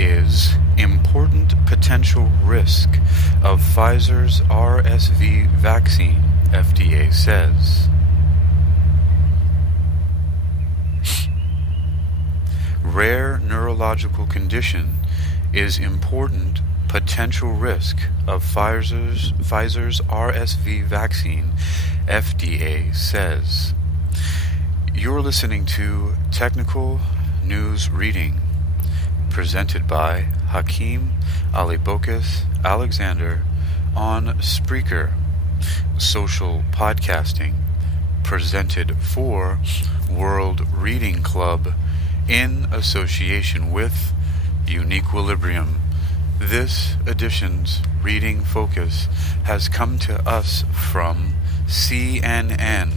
is important potential risk of Pfizer's RSV vaccine, FDA says. Rare neurological condition is important potential risk of Pfizer's RSV vaccine, FDA says. You're listening to Technical News Reading, presented by Hakeem Alibokis Alexander on Spreaker, social podcasting, presented for World Reading Club in association with Uniquilibrium. This edition's reading focus has come to us from CNN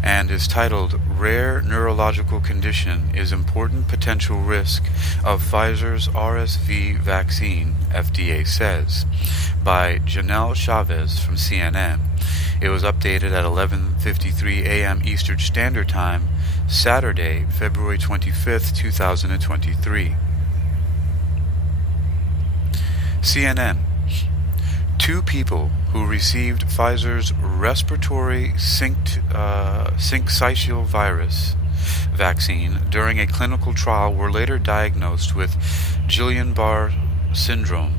and is titled Rare Neurological Condition is Important Potential Risk of Pfizer's RSV Vaccine, FDA says, by Janelle Chavez from CNN. It was updated at 11:53 a.m. Eastern Standard Time, Saturday, February 25th, 2023. CNN. 2 people who received Pfizer's respiratory syncytial virus vaccine during a clinical trial were later diagnosed with Guillain-Barre syndrome,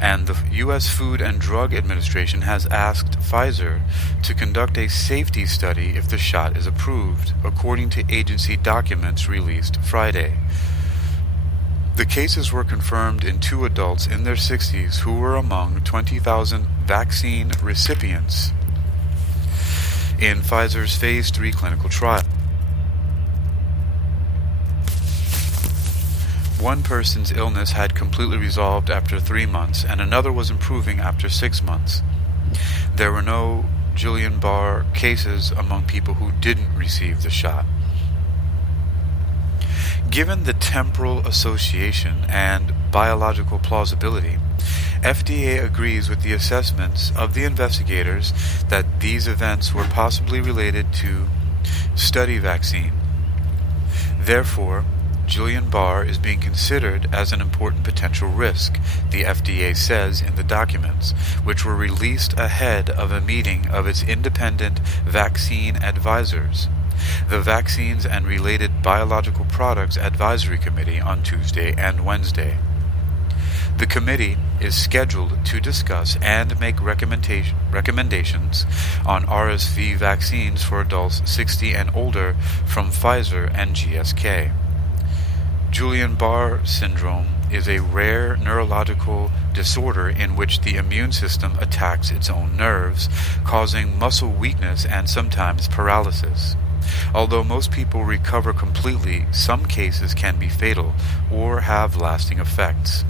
and the U.S. Food and Drug Administration has asked Pfizer to conduct a safety study if the shot is approved, according to agency documents released Friday. The cases were confirmed in 2 adults in their 60s who were among 20,000 vaccine recipients in Pfizer's Phase 3 clinical trial. One person's illness had completely resolved after 3 months, and another was improving after 6 months. There were no Guillain-Barre cases among people who didn't receive the shot. Given the temporal association and biological plausibility, FDA agrees with the assessments of the investigators that these events were possibly related to study vaccine. Therefore, Guillain-Barre is being considered as an important potential risk, the FDA says in the documents, which were released ahead of a meeting of its independent vaccine advisors, the Vaccines and Related Biological Products Advisory Committee, on Tuesday and Wednesday. The committee is scheduled to discuss and make recommendations on RSV vaccines for adults 60 and older from Pfizer and GSK. Guillain-Barre syndrome is a rare neurological disorder in which the immune system attacks its own nerves, causing muscle weakness and sometimes paralysis. Although most people recover completely, some cases can be fatal or have lasting effects.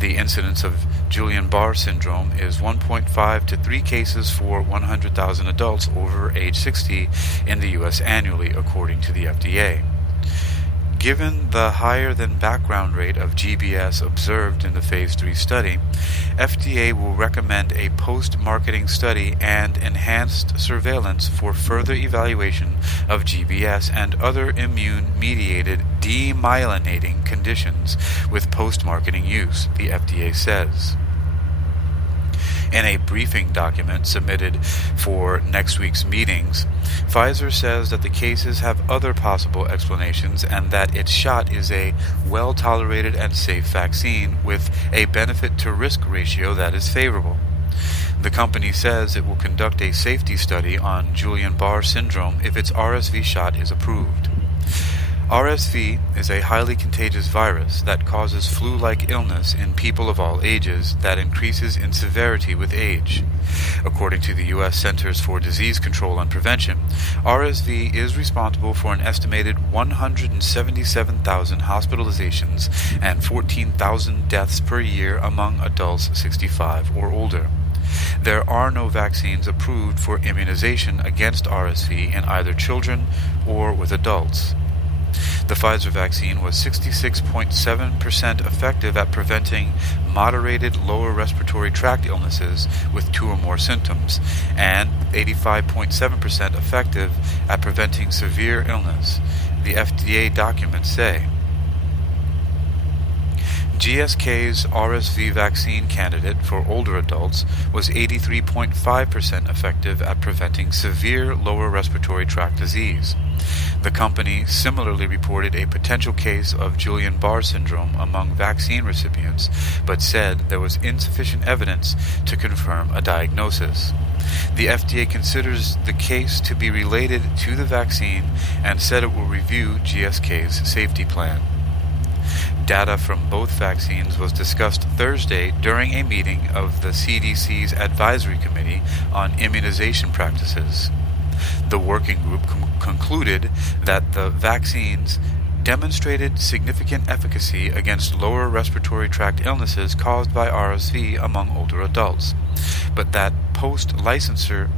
The incidence of Guillain-Barre syndrome is 1.5 to 3 cases for 100,000 adults over age 60 in the U.S. annually, according to the FDA. Given the higher than background rate of GBS observed in the Phase 3 study, FDA will recommend a post-marketing study and enhanced surveillance for further evaluation of GBS and other immune-mediated demyelinating conditions with post-marketing use, the FDA says. In a briefing document submitted for next week's meetings, Pfizer says that the cases have other possible explanations and that its shot is a well-tolerated and safe vaccine with a benefit-to-risk ratio that is favorable. The company says it will conduct a safety study on Guillain-Barre syndrome if its RSV shot is approved. RSV is a highly contagious virus that causes flu-like illness in people of all ages that increases in severity with age. According to the U.S. Centers for Disease Control and Prevention, RSV is responsible for an estimated 177,000 hospitalizations and 14,000 deaths per year among adults 65 or older. There are no vaccines approved for immunization against RSV in either children or with adults. The Pfizer vaccine was 66.7% effective at preventing moderated lower respiratory tract illnesses with 2 or more symptoms, and 85.7% effective at preventing severe illness, the FDA documents say. GSK's RSV vaccine candidate for older adults was 83.5% effective at preventing severe lower respiratory tract disease. The company similarly reported a potential case of Guillain-Barre syndrome among vaccine recipients, but said there was insufficient evidence to confirm a diagnosis. The FDA considers the case to be related to the vaccine and said it will review GSK's safety plan. Data from both vaccines was discussed Thursday during a meeting of the CDC's Advisory Committee on Immunization Practices. The working group concluded that the vaccines demonstrated significant efficacy against lower respiratory tract illnesses caused by RSV among older adults, but that post-licensure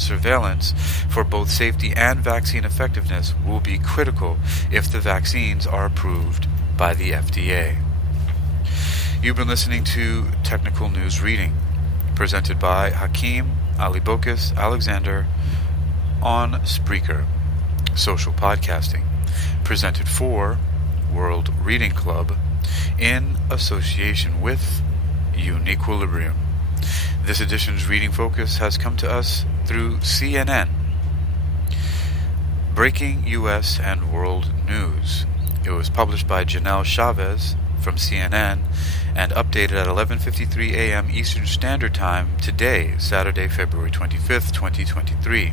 surveillance for both safety and vaccine effectiveness will be critical if the vaccines are approved by the FDA. You've been listening to Technical News Reading, presented by Hakeem Alibokis Alexander on Spreaker, social podcasting, presented for World Reading Club in association with Uniquilibrium. This edition's reading focus has come to us through CNN. Breaking U.S. and World News. It was published by Janelle Chavez from CNN and updated at 11:53 a.m. Eastern Standard Time today, Saturday, February 25th, 2023.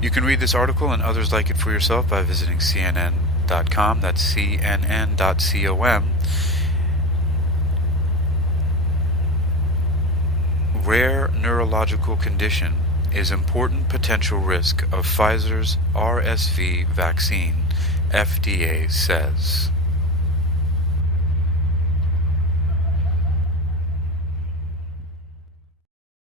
You can read this article and others like it for yourself by visiting CNN.com. That's CNN.com. Rare neurological condition is important potential risk of Pfizer's RSV vaccine, FDA says.